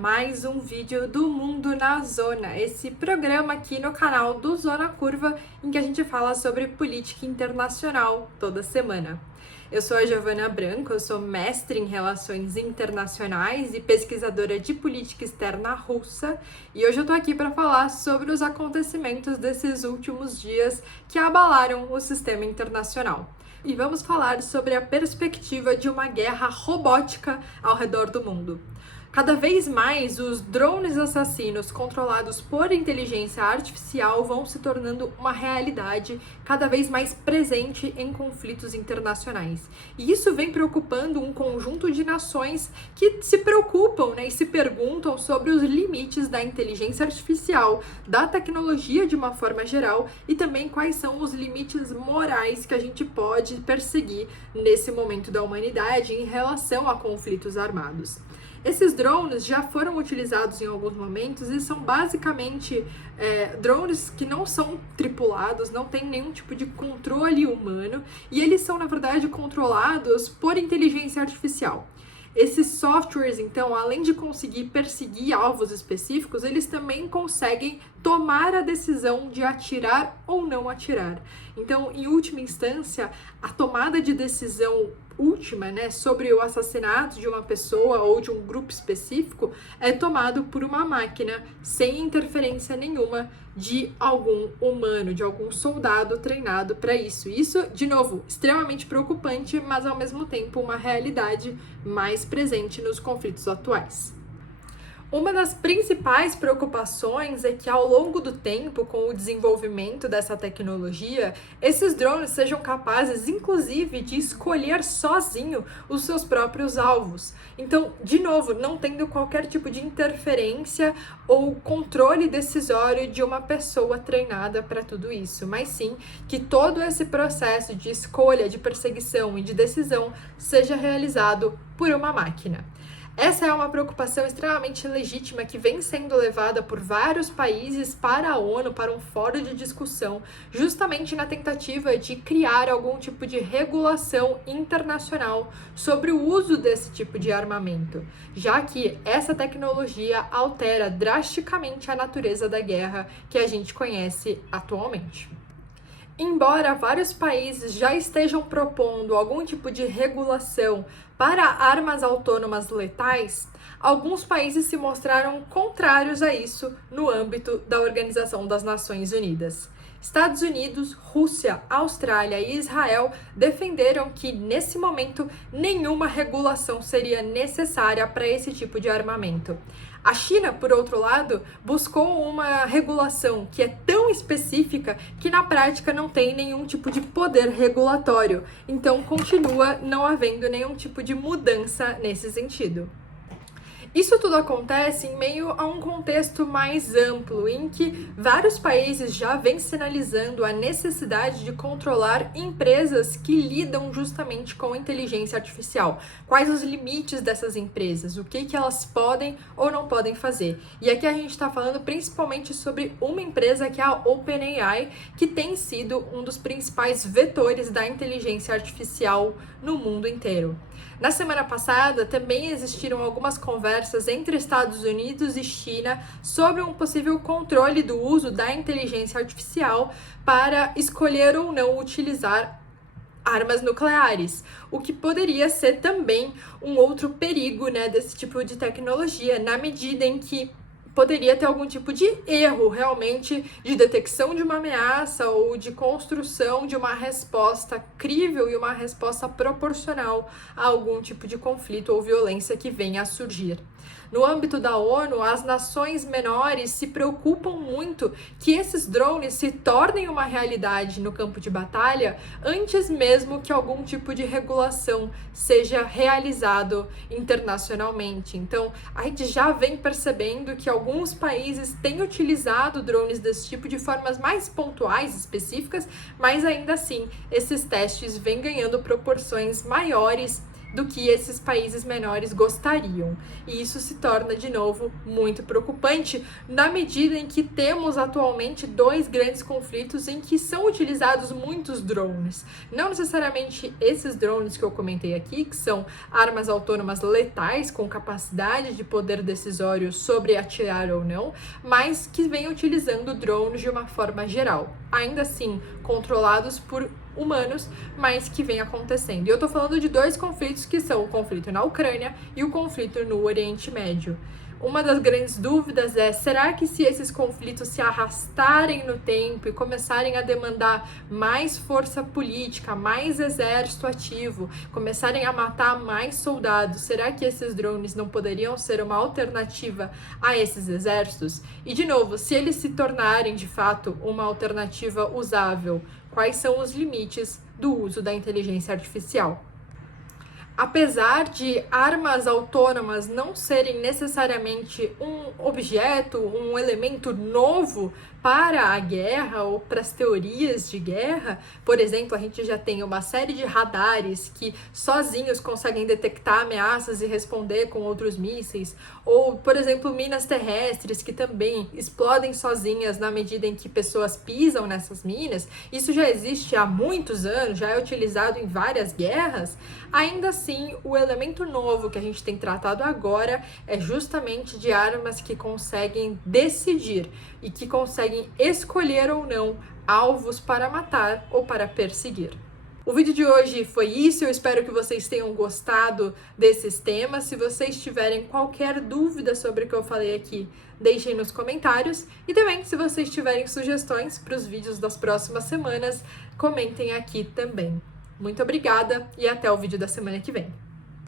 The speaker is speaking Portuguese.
mais um vídeo do Mundo na Zona, esse programa aqui no canal do Zona Curva, em que a gente fala sobre política internacional toda semana. Eu sou a Giovana Branco, eu sou mestre em Relações Internacionais e pesquisadora de política externa russa, e hoje eu tô aqui para falar sobre os acontecimentos desses últimos dias que abalaram o sistema internacional. E vamos falar sobre a perspectiva de uma guerra robótica ao redor do mundo. Cada vez mais, os drones assassinos controlados por inteligência artificial vão se tornando uma realidade cada vez mais presente em conflitos internacionais. E isso vem preocupando um conjunto de nações que se preocupam, e se perguntam sobre os limites da inteligência artificial, da tecnologia de uma forma geral e também quais são os limites morais que a gente pode perseguir nesse momento da humanidade em relação a conflitos armados. Esses drones já foram utilizados em alguns momentos e são basicamente drones que não são tripulados, não tem nenhum tipo de controle humano e eles são, na verdade, controlados por inteligência artificial. Esses softwares, então, além de conseguir perseguir alvos específicos, eles também conseguem tomar a decisão de atirar ou não atirar. Então, em última instância, a tomada de decisão última, sobre o assassinato de uma pessoa ou de um grupo específico é tomado por uma máquina sem interferência nenhuma de algum humano, de algum soldado treinado para isso. Isso, de novo, extremamente preocupante, mas ao mesmo tempo uma realidade mais presente nos conflitos atuais. Uma das principais preocupações é que ao longo do tempo, com o desenvolvimento dessa tecnologia, esses drones sejam capazes, inclusive, de escolher sozinho os seus próprios alvos. Então, de novo, não tendo qualquer tipo de interferência ou controle decisório de uma pessoa treinada para tudo isso, mas sim que todo esse processo de escolha, de perseguição e de decisão seja realizado por uma máquina. Essa é uma preocupação extremamente legítima que vem sendo levada por vários países para a ONU, para um fórum de discussão, justamente na tentativa de criar algum tipo de regulação internacional sobre o uso desse tipo de armamento, já que essa tecnologia altera drasticamente a natureza da guerra que a gente conhece atualmente. Embora vários países já estejam propondo algum tipo de regulação para armas autônomas letais, alguns países se mostraram contrários a isso no âmbito da Organização das Nações Unidas. Estados Unidos, Rússia, Austrália e Israel defenderam que, nesse momento, nenhuma regulação seria necessária para esse tipo de armamento. A China, por outro lado, buscou uma regulação que é tão específica que na prática não tem nenhum tipo de poder regulatório, então continua não havendo nenhum tipo de mudança nesse sentido. Isso tudo acontece em meio a um contexto mais amplo, em que vários países já vêm sinalizando a necessidade de controlar empresas que lidam justamente com inteligência artificial. Quais os limites dessas empresas, o que elas podem ou não podem fazer. E aqui a gente está falando principalmente sobre uma empresa que é a OpenAI, que tem sido um dos principais vetores da inteligência artificial no mundo inteiro. Na semana passada, também existiram algumas conversas entre Estados Unidos e China sobre um possível controle do uso da inteligência artificial para escolher ou não utilizar armas nucleares, o que poderia ser também um outro perigo, desse tipo de tecnologia, na medida em que poderia ter algum tipo de erro realmente de detecção de uma ameaça ou de construção de uma resposta crível e uma resposta proporcional a algum tipo de conflito ou violência que venha a surgir. No âmbito da ONU, as nações menores se preocupam muito que esses drones se tornem uma realidade no campo de batalha antes mesmo que algum tipo de regulação seja realizado internacionalmente. Então, a gente já vem percebendo que alguns países têm utilizado drones desse tipo de formas mais pontuais, específicas, mas ainda assim, esses testes vêm ganhando proporções maiores do que esses países menores gostariam. E isso se torna, de novo, muito preocupante na medida em que temos atualmente dois grandes conflitos em que são utilizados muitos drones. Não necessariamente esses drones que eu comentei aqui, que são armas autônomas letais com capacidade de poder decisório sobre atirar ou não, mas que vêm utilizando drones de uma forma geral. Ainda assim, controlados por humanos, mas que vem acontecendo. E eu tô falando de dois conflitos que são o conflito na Ucrânia e o conflito no Oriente Médio. Uma das grandes dúvidas é, será que se esses conflitos se arrastarem no tempo e começarem a demandar mais força política, mais exército ativo, começarem a matar mais soldados, será que esses drones não poderiam ser uma alternativa a esses exércitos? E, de novo, se eles se tornarem, de fato, uma alternativa usável, quais são os limites do uso da inteligência artificial? Apesar de armas autônomas não serem necessariamente um objeto, um elemento novo para a guerra ou para as teorias de guerra, por exemplo, a gente já tem uma série de radares que sozinhos conseguem detectar ameaças e responder com outros mísseis, ou, por exemplo, minas terrestres que também explodem sozinhas na medida em que pessoas pisam nessas minas. Isso já existe há muitos anos, já é utilizado em várias guerras. Ainda assim, o elemento novo que a gente tem tratado agora é justamente de armas que conseguem decidir e que conseguem escolher ou não alvos para matar ou para perseguir. O vídeo de hoje foi isso, eu espero que vocês tenham gostado desses temas. Se vocês tiverem qualquer dúvida sobre o que eu falei aqui, deixem nos comentários. E também, se vocês tiverem sugestões para os vídeos das próximas semanas, comentem aqui também. Muito obrigada e até o vídeo da semana que vem.